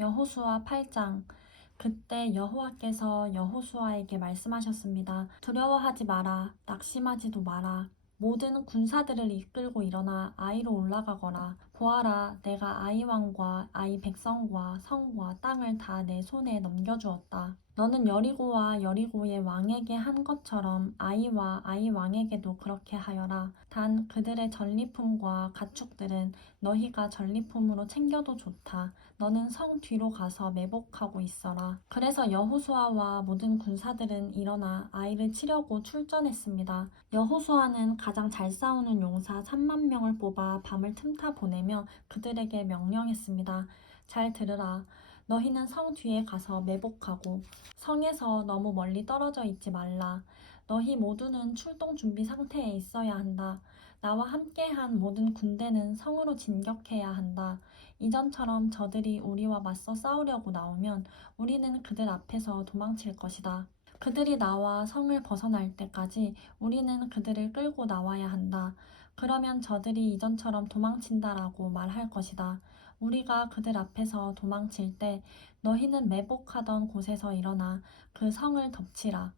여호수아 8장. 그때 여호와께서 여호수아에게 말씀하셨습니다. 두려워하지 마라. 낙심하지도 마라. 모든 군사들을 이끌고 일어나 아이로 올라가거라. 보아라, 내가 아이 왕과 아이 백성과 성과 땅을 다 내 손에 넘겨주었다. 너는 여리고와 여리고의 왕에게 한 것처럼 아이와 아이 왕에게도 그렇게 하여라. 단 그들의 전리품과 가축들은 너희가 전리품으로 챙겨도 좋다. 너는 성 뒤로 가서 매복하고 있어라. 그래서 여호수아와 모든 군사들은 일어나 아이를 치려고 출전했습니다. 여호수아는 가장 잘 싸우는 용사 3만 명을 뽑아 밤을 틈타 보내며 그들에게 명령했습니다. 잘 들으라. 너희는 성 뒤에 가서 매복하고 성에서 너무 멀리 떨어져 있지 말라. 너희 모두는 출동 준비 상태에 있어야 한다. 나와 함께한 모든 군대는 성으로 진격해야 한다. 이전처럼 저들이 우리와 맞서 싸우려고 나오면 우리는 그들 앞에서 도망칠 것이다. 그들이 나와 성을 벗어날 때까지 우리는 그들을 끌고 나와야 한다. 그러면 저들이 이전처럼 도망친다라고 말할 것이다. 우리가 그들 앞에서 도망칠 때 너희는 매복하던 곳에서 일어나 그 성을 덮치라.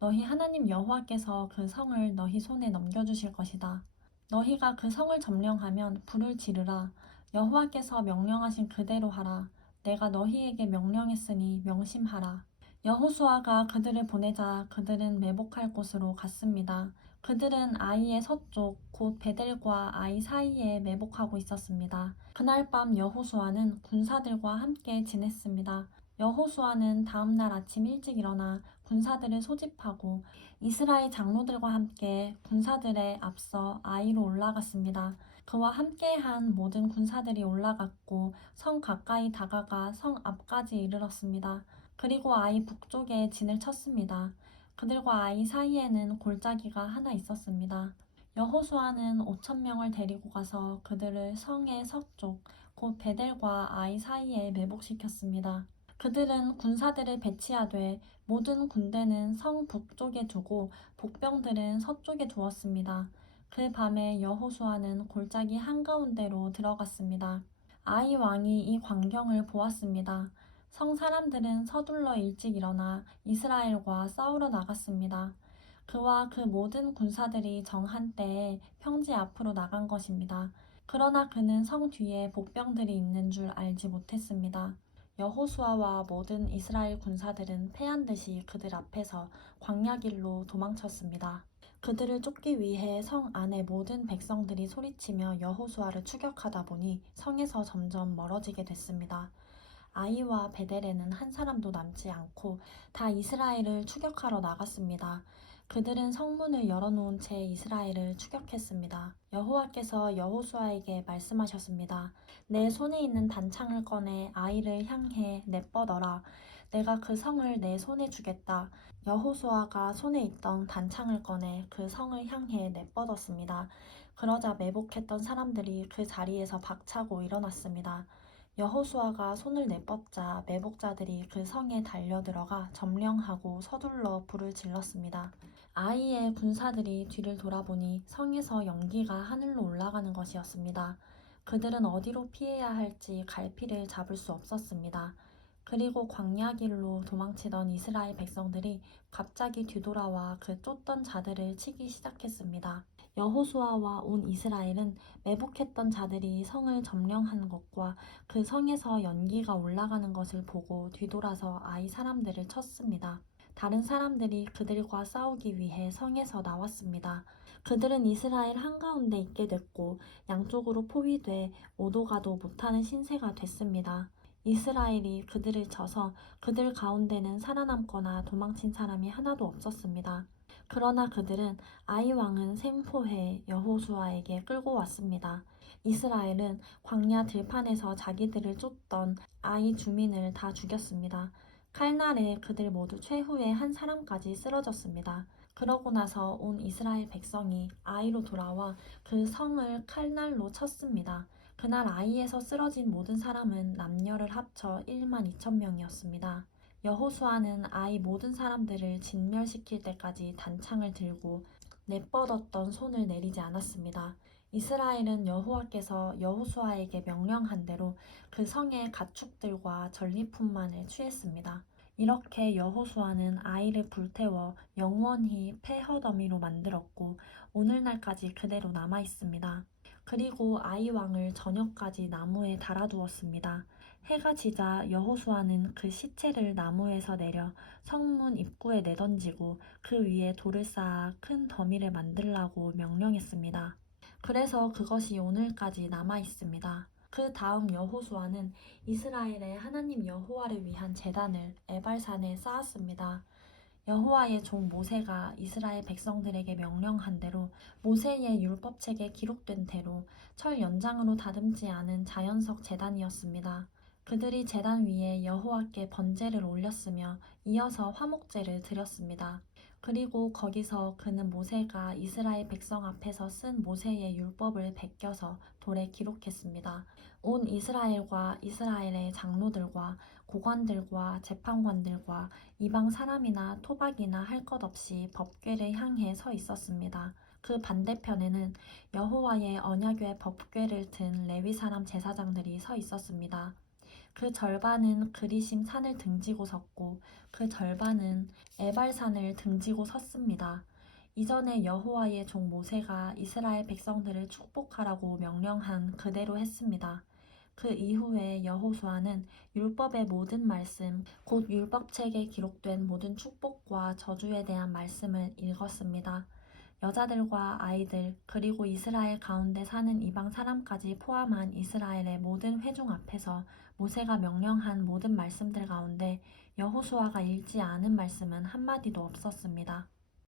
너희 하나님 여호와께서 그 성을 너희 손에 넘겨주실 것이다. 너희가 그 성을 점령하면 불을 지르라. 여호와께서 명령하신 그대로 하라. 내가 너희에게 명령했으니 명심하라. 여호수아가 그들을 보내자 그들은 매복할 곳으로 갔습니다. 그들은 아이의 서쪽 곧 베델과 아이 사이에 매복하고 있었습니다. 그날 밤 여호수아는 군사들과 함께 지냈습니다. 여호수아는 다음 날 아침 일찍 일어나 군사들을 소집하고 이스라엘 장로들과 함께 군사들에 앞서 아이로 올라갔습니다. 그와 함께한 모든 군사들이 올라갔고 성 가까이 다가가 성 앞까지 이르렀습니다. 그리고 아이 북쪽에 진을 쳤습니다. 그들과 아이 사이에는 골짜기가 하나 있었습니다. 여호수아는 5천 명을 데리고 가서 그들을 성의 서쪽 곧 베델과 아이 사이에 매복시켰습니다. 그들은 군사들을 배치하되 모든 군대는 성 북쪽에 두고 복병들은 서쪽에 두었습니다. 그 밤에 여호수아는 골짜기 한가운데로 들어갔습니다. 아이 왕이 이 광경을 보았습니다. 성 사람들은 서둘러 일찍 일어나 이스라엘과 싸우러 나갔습니다. 그와 그 모든 군사들이 정한 때에 평지 앞으로 나간 것입니다. 그러나 그는 성 뒤에 복병들이 있는 줄 알지 못했습니다. 여호수아와 모든 이스라엘 군사들은 패한 듯이 그들 앞에서 광야길로 도망쳤습니다. 그들을 쫓기 위해 성 안의 모든 백성들이 소리치며 여호수아를 추격하다 보니 성에서 점점 멀어지게 됐습니다. 아이와 베델에는 한 사람도 남지 않고 다 이스라엘을 추격하러 나갔습니다. 그들은 성문을 열어놓은 채 이스라엘을 추격했습니다. 여호와께서 여호수아에게 말씀하셨습니다. 내 손에 있는 단창을 꺼내 아이를 향해 내뻗어라. 내가 그 성을 내 손에 주겠다. 여호수아가 손에 있던 단창을 꺼내 그 성을 향해 내뻗었습니다. 그러자 매복했던 사람들이 그 자리에서 박차고 일어났습니다. 여호수아가 손을 내뻗자 매복자들이 그 성에 달려들어가 점령하고 서둘러 불을 질렀습니다. 아이의 군사들이 뒤를 돌아보니 성에서 연기가 하늘로 올라가는 것이었습니다. 그들은 어디로 피해야 할지 갈피를 잡을 수 없었습니다. 그리고 광야길로 도망치던 이스라엘 백성들이 갑자기 뒤돌아와 그 쫓던 자들을 치기 시작했습니다. 여호수아와 온 이스라엘은 매복했던 자들이 성을 점령하는 것과 그 성에서 연기가 올라가는 것을 보고 뒤돌아서 아이 사람들을 쳤습니다. 다른 사람들이 그들과 싸우기 위해 성에서 나왔습니다. 그들은 이스라엘 한가운데 있게 됐고 양쪽으로 포위돼 오도 가도 못하는 신세가 됐습니다. 이스라엘이 그들을 쳐서 그들 가운데는 살아남거나 도망친 사람이 하나도 없었습니다. 그러나 그들은 아이 왕은 생포해 여호수아에게 끌고 왔습니다. 이스라엘은 광야 들판에서 자기들을 쫓던 아이 주민을 다 죽였습니다. 칼날에 그들 모두 최후의 한 사람까지 쓰러졌습니다. 그러고 나서 온 이스라엘 백성이 아이로 돌아와 그 성을 칼날로 쳤습니다. 그날 아이에서 쓰러진 모든 사람은 남녀를 합쳐 1만 2천 명이었습니다. 여호수아는 아이 모든 사람들을 진멸시킬 때까지 단창을 들고 내뻗었던 손을 내리지 않았습니다. 이스라엘은 여호와께서 여호수아에게 명령한 대로 그 성의 가축들과 전리품만을 취했습니다. 이렇게 여호수아는 아이를 불태워 영원히 폐허더미로 만들었고 오늘날까지 그대로 남아 있습니다. 그리고 아이 왕을 저녁까지 나무에 달아두었습니다. 해가 지자 여호수아는 그 시체를 나무에서 내려 성문 입구에 내던지고 그 위에 돌을 쌓아 큰 더미를 만들라고 명령했습니다. 그래서 그것이 오늘까지 남아 있습니다. 그 다음 여호수아는 이스라엘의 하나님 여호와를 위한 제단을 에발산에 쌓았습니다. 여호와의 종 모세가 이스라엘 백성들에게 명령한 대로 모세의 율법책에 기록된 대로 철 연장으로 다듬지 않은 자연석 제단이었습니다. 그들이 제단 위에 여호와께 번제를 올렸으며 이어서 화목제를 드렸습니다. 그리고 거기서 그는 모세가 이스라엘 백성 앞에서 쓴 모세의 율법을 베껴서 돌에 기록했습니다. 온 이스라엘과 이스라엘의 장로들과 고관들과 재판관들과 이방 사람이나 토박이나 할 것 없이 법궤를 향해 서 있었습니다. 그 반대편에는 여호와의 언약궤 법궤를 든 레위 사람 제사장들이 서 있었습니다. 그 절반은 그리심 산을 등지고 섰고 그 절반은 에발산을 등지고 섰습니다. 이전에 여호와의 종 모세가 이스라엘 백성들을 축복하라고 명령한 그대로 했습니다. 그 이후에 여호수아는 율법의 모든 말씀, 곧 율법책에 기록된 모든 축복과 저주에 대한 말씀을 읽었습니다. 여자들과 아이들, 그리고 이스라엘 가운데 사는 이방 사람까지 포함한 이스라엘의 모든 회중 앞에서 모세가 명령한 모든 말씀들 가운데 여호수아가 읽지 않은 말씀은 한마디도 없었습니다.